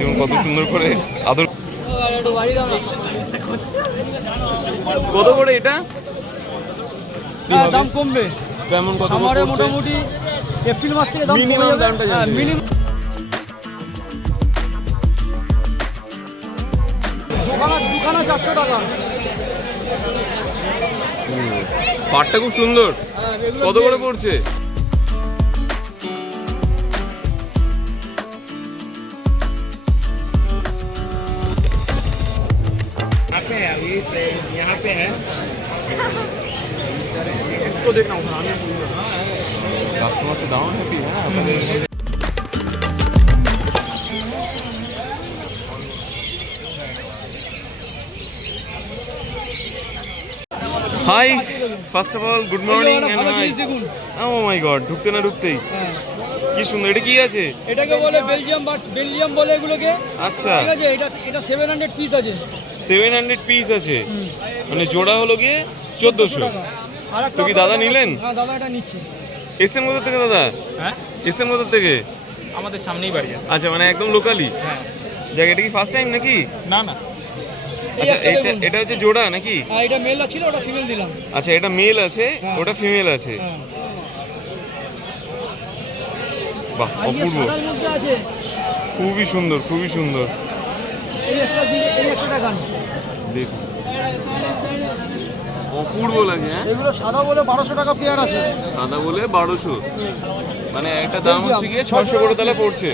যেমন কত সুন্দর করে আদর। কত করে এটা? দাম কমবে কেমন কত আমারে মোটামুটি এপ্রিল মাস থেকে দাম কমে মিনিমাম যাবে। দামটা জানতে মিনিমাম দুখানা 400 টাকা। পাটটা খুব সুন্দর। কত করে পড়ছে? यहाँ पे है इसको देखना होगा কাস্টমার তো ডাউন হ্যাপি। হ্যাঁ hi, first of all good morning and hi. Oh my god, ঢুকতে না ঢুকতেই কি সুন্দর। এটা কি আছে? এটাকে বলে বেলজিয়াম বলে এগুলোকে। আচ্ছা, ঠিক আছে, এটা 700 পিস আছে। 700 পিস আছে, মানে জোড়া হলো গিয়ে 1400। তো কি দাদা নিলেন? হ্যাঁ দাদা এটা নিচ্ছে। এসএম কোথা থেকে দাদা? হ্যাঁ এসএম কোথা থেকে? আমাদের সামনেই বাড়ি আছে। আচ্ছা, মানে একদম লোকালি। হ্যাঁ জায়গা। এটা কি ফার্স্ট টাইম নাকি? না না, আচ্ছা, এটা হচ্ছে জোড়া নাকি? হ্যাঁ এটা মেল ছিল, ওটা ফিমেল দিলাম। আচ্ছা, এটা মেল আছে, হ্যাঁ। ওটা ফিমেল আছে। হ্যাঁ বাহ, আর অপূর্ব, সাদার মধ্যে আছে। খুবই সুন্দর, খুবই সুন্দর। এই একটা টাকা দেখুন, অপূর্ব লাগে। হ্যাঁ, এগুলো সাদা বলে 1200 টাকা পেয়ার আছে। সাদা বলে 1200, মানে একটা দাম হচ্ছে গিয়ে 600 করে তাহলে পড়ছে।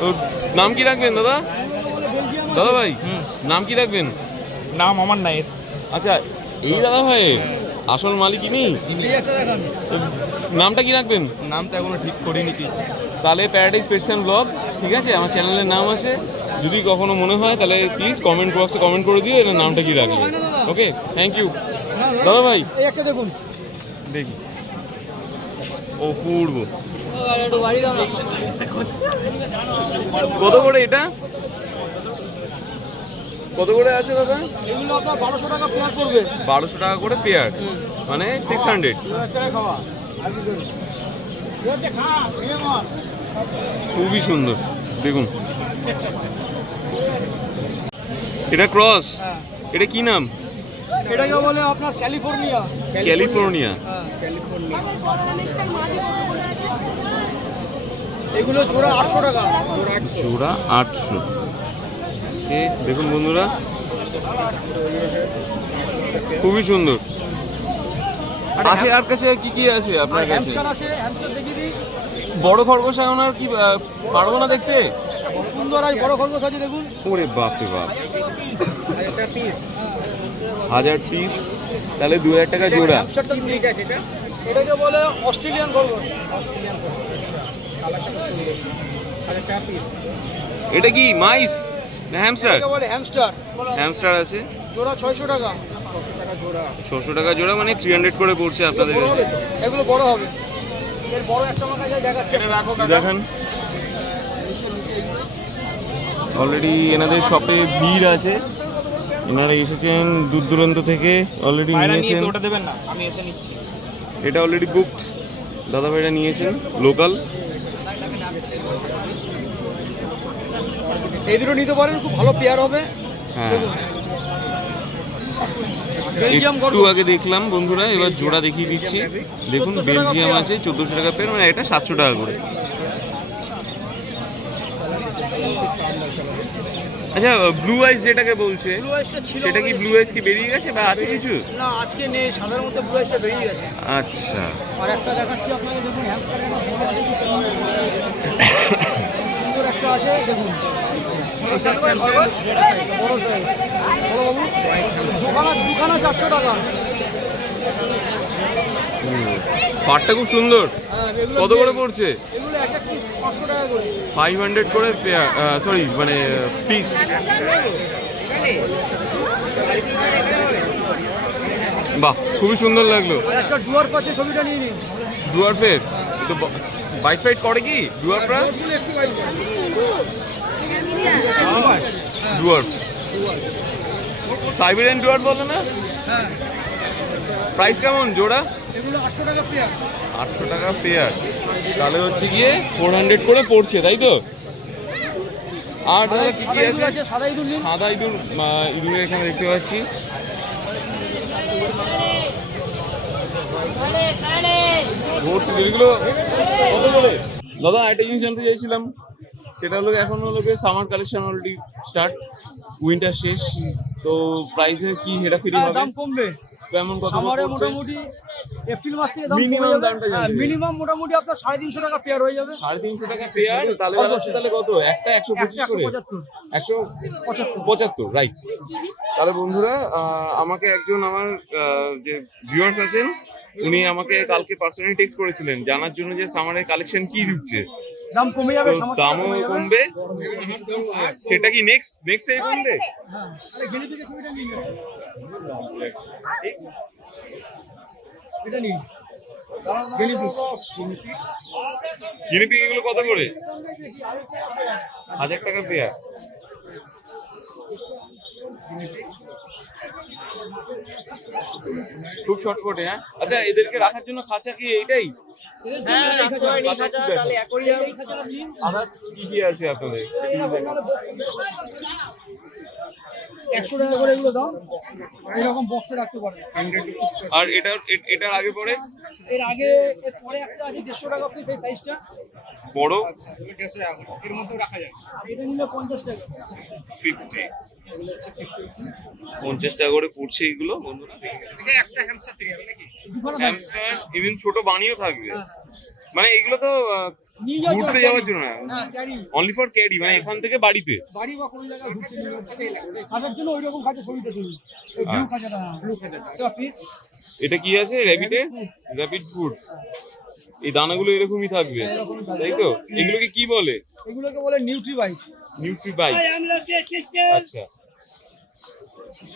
তো নাম কি রাখবেন দাদা? দাদা ভাই, নাম কি রাখবেন? নাম আমার নাই। আচ্ছা, এই দাদা ভাই আসল মালিক ইনি। নামটা কি রাখবেন? নামটা এখনো ঠিক করিনি কি। তাহলে প্যারাডাইস পেটস অ্যান্ড ব্লগ, ঠিক আছে, আমার চ্যানেলের নাম আছে। যদি কখনো মনে হয় তাহলে প্লিজ কমেন্ট বক্সে কমেন্ট করে দিও এর নামটা কি রাখবে। ওকে, থ্যাংক ইউ দাদা ভাই। এই একটা দেখুন, দেখি, অপূর্ব। কত করে এটা? কত করে আছে দাদা? এগুলো আপনার 1200 টাকা পেয়ার করবে। 1200 টাকা করে পেয়ার, মানে 600। খুবই সুন্দর, দেখুন। এটা ক্রস, এটা কি নাম? এটাকে বলে আপনার ক্যালিফোর্নিয়া। ক্যালিফোর্নিয়া। এগুলো জোড়া 800 টাকা। জোড়া 800। দেখুন বন্ধুরা, খুবই সুন্দর। আছে আর কাছে কি কি আছে আপনার কাছে? হ্যামস্টার আছে, হ্যামস্টার দেখিয়ে দিই। বড় খরগোশ এখন আর কি পারবো না দেখতে। সুন্দর আর বড় খরগোশ আছে দেখুন। ওরে বাপ রে বাপ, 1000 পিস, তাহলে 2000 টাকা জোড়া। হ্যামস্টারটা ঠিক আছে। এটাকে বলে অস্ট্রেলিয়ান খরগোশ। এটা কি মাইস না হ্যামস্টার? এটাকে বলে হ্যামস্টার। হ্যামস্টার আছে, জোড়া 600 টাকা। 600 টাকা জোড়া, মানে 300 করে পড়ছে আপনাদের বড় কাছে। হবে তো? এগুলো বড় হবে। এর বড় একটা আমার কাছে দেখাচ্ছে। দেখেন, অলরেডি এনাদের শপে ভিড় আছে। এনারা এসেছেন দূর দূরান্ত থেকে, অলরেডি নিয়েছেন। ওটা দেবেন না, আমি এতে নিচ্ছি। এটা অলরেডি বুকড, দাদা ভাইরা নিয়েছেন লোকাল। এই দুটো নিতে পারেন, খুব ভালো পেয়ার হবে। হ্যাঁ, বেলজিয়াম একটু খরগোশ। আগে দেখলাম বন্ধুরা, এবার জোড়া দেখিয়ে দিচ্ছি। দেখুন, 1400 টাকা বেলজিয়াম পেয়ার। আছে 1400 টাকা পেয়ার, মানে এটা 700 টাকা করে। আচ্ছা, ব্লু আইস যেটাকে বলছে, ব্লু আইসটা ছিল, সেটা কি ব্লু আইস কি বেরিয়ে গেছে বা আছে কিছু? না আজকে নেই, সাধারণ মধ্যে ব্লু আইসটা বেরিয়ে গেছে। আচ্ছা, আর একটা দেখাচ্ছি আপনাকে, দেখুন হ্যামস্টারের সুন্দর একটা আছে দেখুন। বড় সাইজ। বড় বাবু, দুখানা 400 টাকা। পাটটা খুব সুন্দর। হ্যাঁ, এগুলো কত করে পড়ছে? এগুলো এক পিস 500 টাকা করে। 500 করে পেয়ার, সরি মানে পিস। বাহ, খুবই সুন্দর লাগলো। আর একটা ডুয়ার্ফ আছে, ছবিটা নিয়ে নিন। ডুয়ার্ফের তো বাইট ফাইট করে কি ডুয়ার্ফরা? এগুলো একটু বাইরে। ডুয়ার্ফ, সাইবেরিয়ান ডুয়ার্ফ বলে না? হ্যাঁ, প্রাইস কেমন জোড়া? এগুলো 800 টাকা পেয়ার। 800 টাকা পেয়ার, তাহলে হচ্ছে গিয়ে 400 করে পড়ছে, তাই তো? আর দাদা কি কি ইঁদুর আছে? আছে, সাদা ইঁদুর নিন। সাদা ইঁদুর, ইঁদুরের এখানে দেখতে পাচ্ছি। ভর্তি যেগুলো কত করে? দাদা একটা জিনিস জানতে চাইছিলাম, সেটা হলো এখন হলো summer collection already start, winter শেষ, তো প্রাইসের কি হেরাফেরি হবে? দাম কমবে কেমন কত সামারে পড়ছে? মোটামুটি এপ্রিল মাস থেকে দাম Minimum কমে যাবে। দামটা জানতে চাই। মিনিমাম মোটামুটি আপনার 350 টাকা পেয়ার হয়ে যাবে। 350 টাকা পেয়ার, তাহলে দাঁড়াচ্ছে তাহলে কত? একটা 125 করে, 175, রাইট। তাহলে বন্ধুরা, আমাকে একজন আমার যে ভিউয়ার্স আছেন, উনি আমাকে কালকে পার্সোনালি টেক্সট করেছিলেন জানার জন্য যে সামারের কালেকশন কি দিচ্ছে, দাম কমে যাবে, তো সামার দামও কমবে। সেটা কি নেক্সট এই কমবে? হ্যাঁ, আরে গেলি থেকে ছবিটা নিন, এটা নিন, গেলি গিনিপিগ এগুলো কত করে? 1000 টাকা পেয়ার। খুব চটপটে। হ্যাঁ, আচ্ছা, এদেরকে রাখার জন্য খাঁচা কি এইটাই? আদার্স কি কি আছে আপনাদের? 100 টাকা করে এগুলো দাম, এরকম বক্সে রাখতে পারবে। আর এটার আগে পরে এর আগে এর পরে একটা আছে 150 টাকা পিস, এই সাইজটা বড় এর মধ্যে রাখা যায়। এটা নিলে 50 টাকা। 50 টাকা করে পড়ছে এগুলো বন্ধুরা। এটা একটা হ্যামস্টার থেকে হবে নাকি? হ্যামস্টার ইভেন ছোট বানিয়েও থাকবে, মানে এগুলো তো নিয়ে যাওয়ার ঘুরতে জন্য যাওয়ার জন্য না, হ্যাঁ, ক্যারি অনলি ফর ক্যারি, মানে এখান থেকে বাড়িতে। বাড়ি বা কোনো জায়গায় ঘুরতে নিয়ে যাবে। খাঁচার জন্য ওইরকম খাঁচা ছবিটা তুলি, ওই ব্লু খাঁচাটা, ব্লু খাঁচাটা এটা পিস। এটা কি আছে? Rapid food. এই দানাগুলো এরকমই থাকবে, তাই তো? এগুলোকে কি বলে? এগুলোকে বলে নিউট্রিবাইট। নিউট্রিবাইট। আচ্ছা,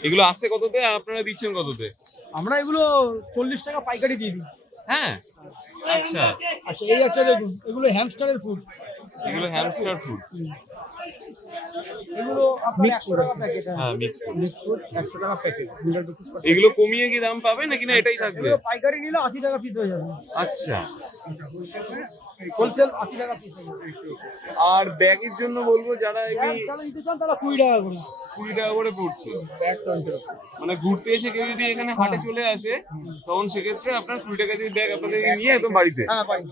এগুলো আসছে কততে, আপনারা দিচ্ছেন কততে? আমরা এগুলো 40 টাকা পাইকারি দিয়ে দিই। হ্যাঁ, আচ্ছা, আচ্ছা, এই একটা দেখুন, এগুলো হ্যামস্টারের ফুড। এগুলো হ্যামস্টার ফুড। এগুলো আপনার 100 টাকা প্যাকেট। হ্যাঁ, মিক্স ফুড 100 টাকা প্যাকেট। এগুলো কমিয়ে কি দাম পাবে নাকি না এটাই থাকবে? এগুলো পাইকারি নিলে 80 টাকা পিস হয়ে যাবে। আচ্ছা, হোলসেল 80 টাকা পিস হয়ে যাবে। আর ব্যাগের জন্য বলবো, যারা এমনি যারা নিতে চান তারা 20 টাকা করে। 20 টাকা করে পড়ছে ব্যাগ টন্টের। মানে ঘুরতে এসে কেউ যদি এখানে হাটে চলে আসে, তখন সেক্ষেত্রে আপনার 20 টাকা দিয়ে ব্যাগ আপনাদের নিয়ে একদম বাড়িতে। হ্যাঁ, পাই।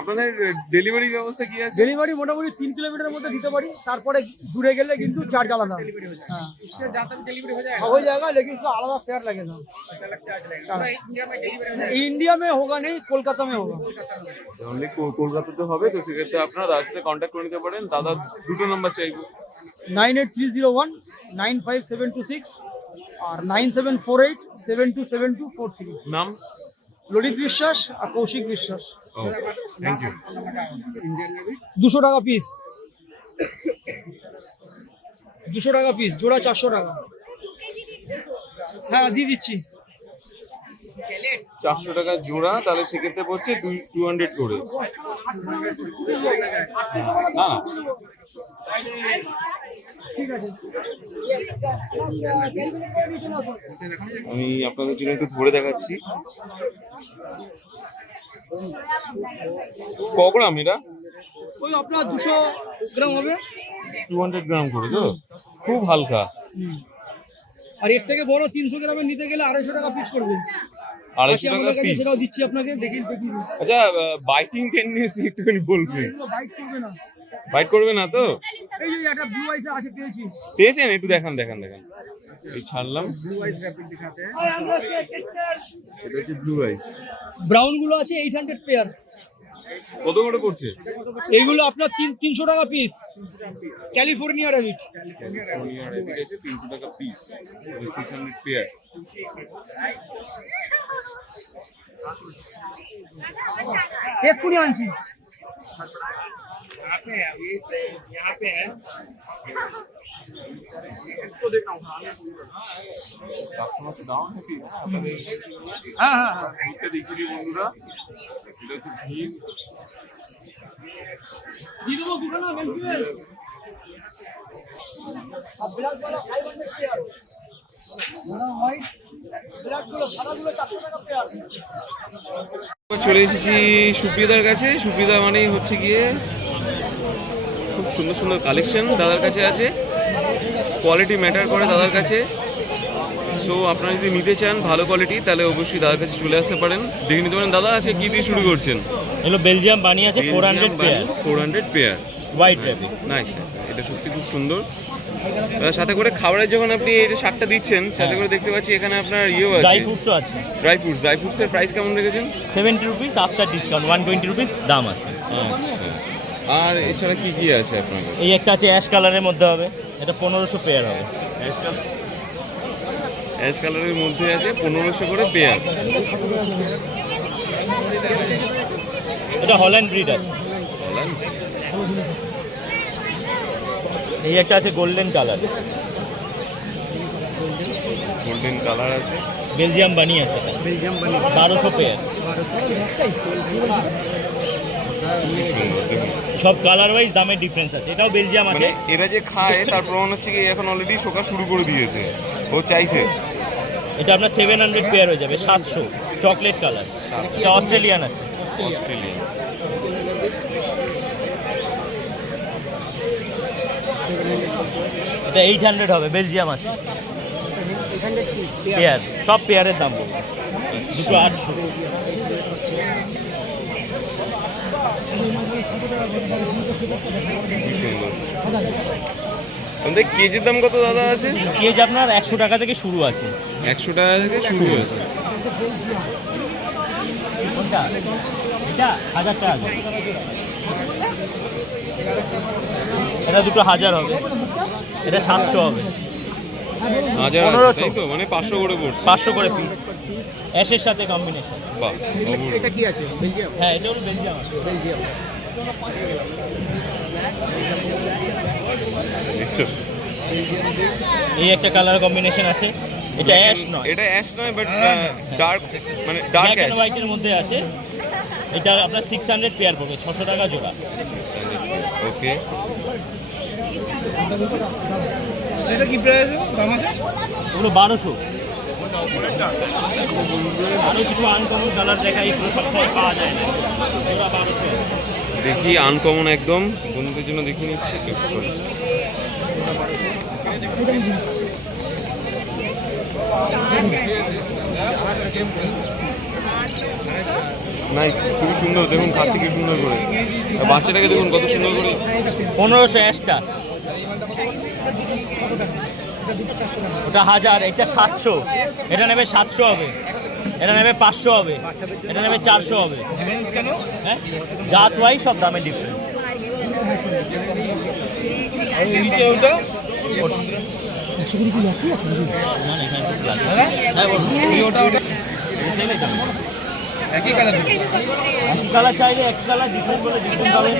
আপনাদের ডেলিভারি ব্যবস্থা কি আছে? ডেলিভারি মোটামুটি 3 কিলোমিটারের মধ্যে দিতে পারি, তারপরে দূরে গেলে কিন্তু চার্জ আলাদা। হ্যাঁ, इसके ज्यादा डिलीवरी हो जाएगा लेकिन इसका आलादा फेयर लगेगा। इंडिया में होगा नहीं, कोलकाता में होगा। অনলি কলকাতাতে হবে, তো সেক্ষেত্রে আপনারা দাদার সাথে কন্ট্যাক্ট করে নিতে পারেন। দাদা দুটো নাম্বার চাইবো, 98301 95726 আর 9748727243। নাম? ললিত বিশ্বাস আর কৌশিক বিশ্বাস। ও, থ্যাংক ইউ। 200 টাকা পিস, 200 টাকা পিস, জোড়া 400 টাকা। হ্যাঁ, দিয়ে দিচ্ছি। 400 টাকা জোড়া, তাহলে সেক্ষেত্রে পড়ছে 200 করে। না না, ঠিক আছে। আমি আপনাদের জন্য একটু ধরে দেখাচ্ছি। ক গ্রাম এটা? ওই আপনার 200 গ্রাম হবে। 200 গ্রাম করে তো, খুব হালকা। আর এর থেকে বড় 300 গ্রামের নিতে গেলে 250 টাকা পিস পড়বে। 250 টাকা আমাদের কাছে পিস। সেটাও দিচ্ছি আপনাকে, দেখি। আচ্ছা, বাইটিং টেন্ডেন্সি একটুখানি বলবেন? এগুলো বাইট করবে না। বাইট করবে না তো? এই যে একটা ব্লু আইস আছে, পেয়েছি। পেয়েছেন? একটু দেখান। এই ছাড়লাম, ব্লু আইস র‍্যাপিড দেখাতে। এটা হচ্ছে ব্লু আইস। ব্রাউন গুলো আছে 800 পেয়ার। কত করে পড়ছে? এইগুলো আপনার 300 টাকা piece. California rabbit. California rabbit আছে 300 টাকা পিস, 600 পেয়ার। এক্ষুনি আনছি। কাস্টমারকে দাও নাকি? হ্যাঁ হ্যাঁ হ্যাঁ, ভিড়টা দেখিয়ে দিই বন্ধুরা, এটা হচ্ছে ভিড়। দিয়ে দেবো দুখানা মেলফিমেল। আর ব্ল্যাক গুলো 500 পেয়ার। হোয়াইট ব্ল্যাক গুলো, সাদা গুলো 400 টাকা পেয়ার। চলে এসেছি সুপ্রিয়াদার কাছে। সুপ্রিয়া মানেই হচ্ছে গিয়ে খুব সুন্দর সুন্দর কালেকশন দাদার কাছে আছে, কোয়ালিটি ম্যাটার করে দাদার কাছে। সো আপনারা যদি নিতে চান ভালো কোয়ালিটি তাহলে অবশ্যই দাদার কাছে চলে আসতে পারেন, দেখে নিতে পারেন। দাদা আজকে কি দিয়ে শুরু করছেন? এগুলো বেলজিয়াম বানিয়ে আছে 400 pair, 400 pair white traffic. Nice, এটা সত্যি খুব সুন্দর। সাথে করে খাবারের যখন আপনি এটা শাকটা দিচ্ছেন সাথে করে দেখতে পাচ্ছি এখানে আপনার ইয়েও আছে, ড্রাই ফ্রুটসও আছে। ড্রাই ফ্রুটসের প্রাইস কেমন রেখেছেন? 70 রুপিস আফটার ডিসকাউন্ট, 120 রুপিস দাম আছে। আচ্ছা, আর এছাড়া কি কি আছে আপনার কাছে? এই একটা আছে অ্যাশ কালারের মধ্যে হবে, এটা 1500 পেয়ার হবে। অ্যাশ কালারের মধ্যে আছে 1500 করে পেয়ার। এটা হল্যান্ড ব্রিড আছে। এই একটা আছে গোল্ডেন কালার, গোল্ডেন কালার আছে, বেলজিয়াম বানিয়ে আছে, 1200 পেয়ার। সব কালার ওয়াইজ দামের ডিফারেন্স আছে। এটাও বেলজিয়াম আছে। মানে এরা যে খায় তার প্রমাণ হচ্ছে কি এখন অলরেডি শোকা শুরু করে দিয়েছে, ও চাইছে। এটা আপনার 700 পেয়ার হয়ে যাবে, 700। চকলেট কালার, এটা অস্ট্রেলিয়ান আছে। অস্ট্রেলিয়ান এটা 800 হবে, বেলজিয়াম আছে। পেয়ার, সব পেয়ারের দাম বলবো, দুটো 800। আমাদের কেজির দাম কত দাদা আছে? কেজ আপনার 100 টাকা থেকে শুরু আছে। 100 টাকা থেকে শুরু হয়েছে। কোনটা? এটা 1000 টাকা। এটা দুটো 1000 হবে, এটা 700 হবে। 1000 1500 তাই তো, মানে 500 করে পড়ছে। 500 করে পিস, অ্যাশের সাথে কম্বিনেশন। বাহ, অপূর্ব। এটা কি আছে? বেলজিয়াম। হ্যাঁ, এটা হলো বেলজিয়াম আছে। বেলজিয়াম। এই একটা কালার কম্বিনেশন আছে, এটা অ্যাশ নয়। এটা অ্যাশ নয় বাট ডার্ক, মানে ডার্ক ব্ল্যাক এন্ড অ্যাশ। হোয়াইটের মধ্যে আছে। এটা আপনার 600 পেয়ার পড়বে, 600 টাকা জোড়া। ওকে, এটা কি প্রাইস দাম আছে? ওগুলো 1200। আরও কিছু আনকমন কালার দেখা এগুলো সবসময় পাওয়া যায় না, ওরা 1200। দেখি আনকমন একদম বন্ধুদের জন্য দেখে নিচ্ছি। নাইস, খুবই সুন্দর। দেখুন খাচ্ছে কি সুন্দর করে, আর বাচ্চাটাকে দেখুন কত সুন্দর করে। 1500 অ্যাশটা, ওটা 1000। এটা 700, এটা নেবে 700 হবে, এটা নেবে 500 হবে, এটা নেবে 400 হবে। হ্যাঁ, জাত ওয়াই সব দামের ডিফারেন্স। নিচে ওটা একই কালার। এক কালার চাইলে এক কালার, ডিফারেন্স হলে ডিফারেন্স পাবেন।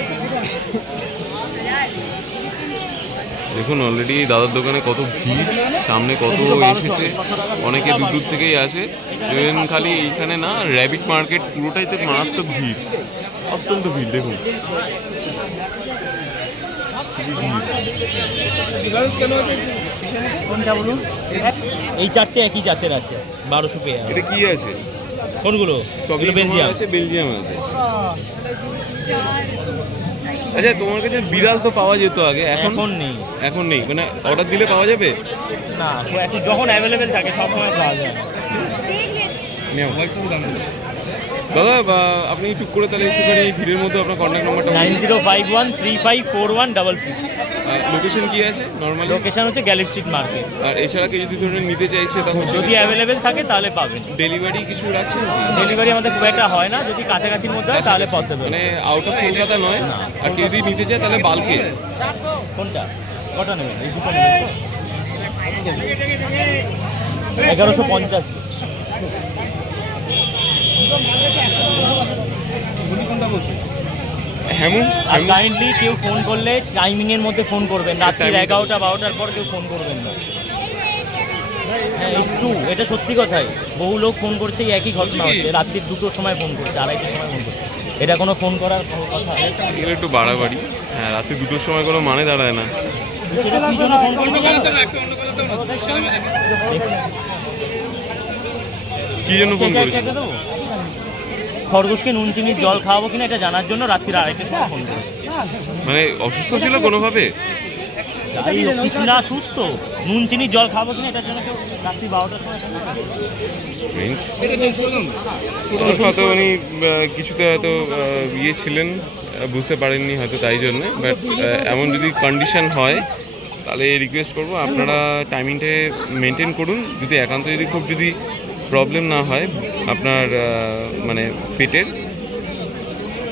দেখুন অলরেডি দাদার দোকানে কত ভিড়, সামনে কত এসেছে, অনেকে দূর দূর থেকেই আসে। ইভেন খালি এইখানে না, র্যাবিট মার্কেট পুরোটাইতে মারাত্মক ভিড়, অত্যন্ত ভিড়। দেখুন কোনটা বলুন? এই চারটে একই জাতের আছে, 1200 পেয়ার। এটা কি আছে? কোনগুলো? সবগুলো বেলজিয়াম আছে, বেলজিয়াম আছে। আচ্ছা, তোমার কাছে বিড়াল তো পাওয়া যেত আগে, এখন এখন নেই। এখন নেই, মানে অর্ডার দিলে পাওয়া যাবে? না, তো এখন যখন অ্যাভেলেবেল থাকে সবসময় পাওয়া যায় না। নেও দাদা, বা আপনি টুক করে তাহলে একটুখানি এই ভিড়ের মধ্যে আপনার কন্ট্যাক্ট নাম্বারটা 9051354166। লোকেশন কি আছে নর্মালি? লোকেশন হচ্ছে গ্যালি স্ট্রিট মার্কেট। আর এছাড়া কেউ যদি ধরুন নিতে চাইছে তখন যদি অ্যাভেলেবেল থাকে তাহলে পাবেন। ডেলিভারি কিছু রাখছেন? ডেলিভারি আমাদের খুব একটা হয় না, যদি কাছাকাছির মধ্যে হয় তাহলে পসিবল। মানে আউট অফ কলকাতা নয়? না। আর কেউ যদি নিতে চায় তাহলে বাল্কে? কোনটা? কটা নেবেন? এই দুটো নেবেন তো? 1150। হ্যাঁ, আর কাইন্ডলি কেউ ফোন করলে টাইমিংয়ের মধ্যে ফোন করবেন, রাত্রির 11টা 12টার পর কেউ ফোন করবেন না। হ্যাঁ, এটা সত্যি কথাই। বহু লোক ফোন করছে, এই একই ঘটনা হচ্ছে, রাত্রির 2টোর সময় ফোন করছে, 2:30টার সময় ফোন করছে। এটা কোনো ফোন করার কথা? এগুলো একটু বাড়াবাড়ি। হ্যাঁ, রাতে 2টোর সময় কোনো মানে দাঁড়ায় না। সেটা কি জন্য ফোন করছে? কি জন্য ফোন করেছে? খরগোশকে নুন চিনির জল খাওয়াবো কিনা এটা জানার জন্য রাত্রির 2:30টার সময় ফোন করেছে। মানে অসুস্থ ছিল কোনোভাবে? যাই হোক, কিছু না, সুস্থ। নুন চিনি জল খাবো কিনা এটার জন্য কেউ রাত্রি 12টার সময় এখানে থাকে? হয়তো উনি কিছুতে হয়তো ইয়ে ছিলেন, বুঝতে পারেননি হয়তো, তাই জন্যে। বাট এমন যদি কন্ডিশন হয় তাহলে রিকোয়েস্ট করবো আপনারা টাইমিংটা মেনটেন করুন। যদি একান্ত যদি খুব যদি প্রবলেম না হয় আপনার মানে পেটের,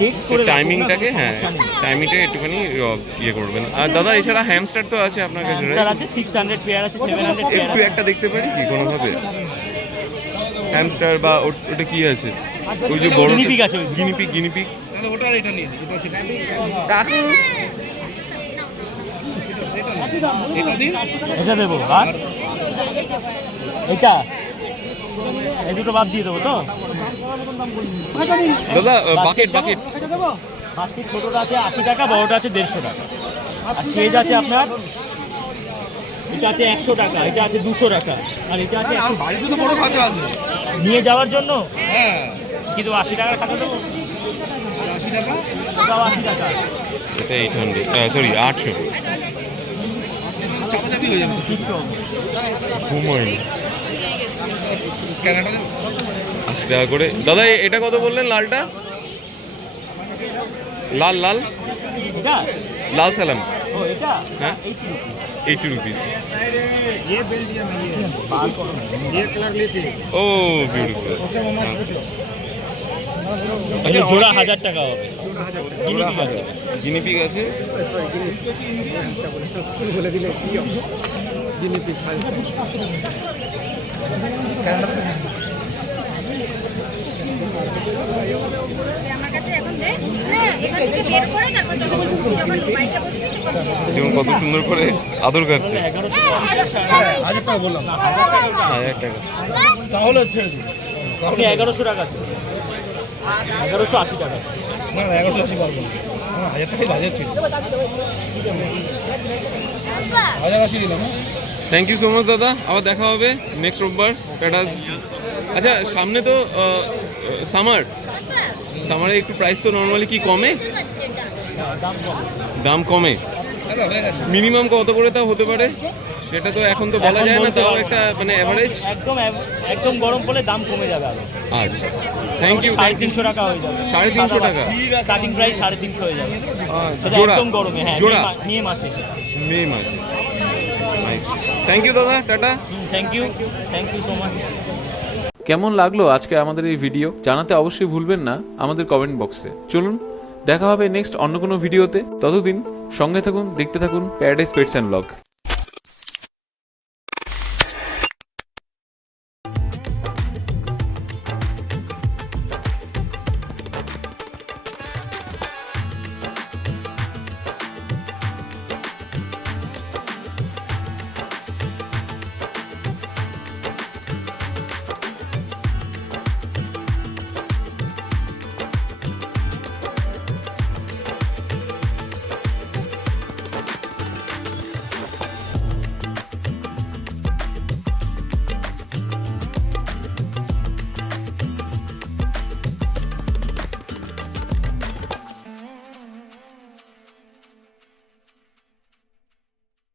টেক্সট করে রাখুন না, টাইমিংটাকে, হ্যাঁ সমস্যা নেই। টাইমিংটাকে একটুখানি ইয়ে করবেন। আর দাদা এছাড়া হ্যামস্টার তো আছে আপনার কাছে, হ্যামস্টার আছে 600 পেয়ার আছে, 700 পেয়ার একটু আছে। একটা দেখতে পারি কি কোনোভাবে? হ্যামস্টার বা ওটা কি আছে? ওই যে বড় গিনিপিগ আছে, ওই যে। গিনিপিগ তাহলে ওটা এটা নিয়ে নিই, এটা সেটা কাকু এটা দিন। এটা দেবো। আর এটা এই দুটো বাদ দিয়ে দেবো তো? দাদা বাকেট বাকেট বাস্কেট ছোটোটা আছে 80 টাকা, বড়টা আছে 150 টাকা। আর কেজ আছে আপনার, এটা আছে 100 টাকা, এটা আছে 200 টাকা, আর এটা আছে আর বাড়িতে তো বড় খাঁচা আছে। নিয়ে যাওয়ার জন্য। হ্যাঁ, কিন্তু 80 টাকার খাতা দেবো, 80 টাকা। ওটাও 80 টাকা। এটা 800, সরি 800। চাপাচাপি হয়ে যাবে। কিচ্ছু হবে না। ঘুমায়নি। স্ক্যানারটা দেন। 80 টাকা করে। দাদা এটা কত বললেন? লালটা, লাল লাল এটা লাল সালাম, ও এটা হ্যাঁ 80 রুপিস। ये बेल्जियम है, ये বার করো না। ये कलर लेते हैं। ও বিউটিফুল। আচ্ছা, জোড়া 1000 টাকা হবে। গিনিপিগ আছে। গিনিপিগ আছে। বলে দিলে কি হবে? জিনিপি খাই। আমার কাছে এখন দে না, এখান থেকে বের করে তারপর যখন বাইকে বসে যেমন কত সুন্দর করে আদর কাটছে। 1000 টাকা বললাম। 1000 টাকা। তাহলে ছেড়ে দিন। আপনি 1100 টাকা দেন। 1180 টাকা। না, 1180 পারবো না। 1000 টাকাই বাজার ছিল। 1080 দিলাম। থ্যাংক ইউ সো মাচ দাদা, আবার দেখা হবে নেক্সট রোববার প্যাটাস। আচ্ছা সামনে তো সামারে একটু প্রাইস তো নর্মালি কি কমে? দাম কমে? দাদা হয়ে গেছে। মিনিমাম কত করে তাও হতে পারে সেটা তো এখন তো বলা এখন যায় না, বলতে তাও পারবো একটা না। মানে অ্যাভারেজ। একদম গরম পড়লে দাম কমে যাবে আরো। আচ্ছা থ্যাংক ইউ। 350 টাকা হয়ে যাবে। 350 টাকা? স্টার্টিং প্রাইস 350 হয়ে যাবে। সেটা জোড়া? একদম গরমে, হ্যাঁ, জোড়া? মে মাসে। মে মাসে। নাইস, থ্যাংক ইউ দাদা, টাটা। Thank you so much. কেমন লাগলো আজকে আমাদের এই ভিডিও জানাতে অবশ্যই ভুলবেন না আমাদের কমেন্ট বক্সে। চলুন দেখা হবে নেক্সট অন্য কোনো ভিডিওতে। ততদিন সঙ্গে থাকুন, দেখতে থাকুন প্যারাডাইস পেটস অ্যান্ড ব্লগ।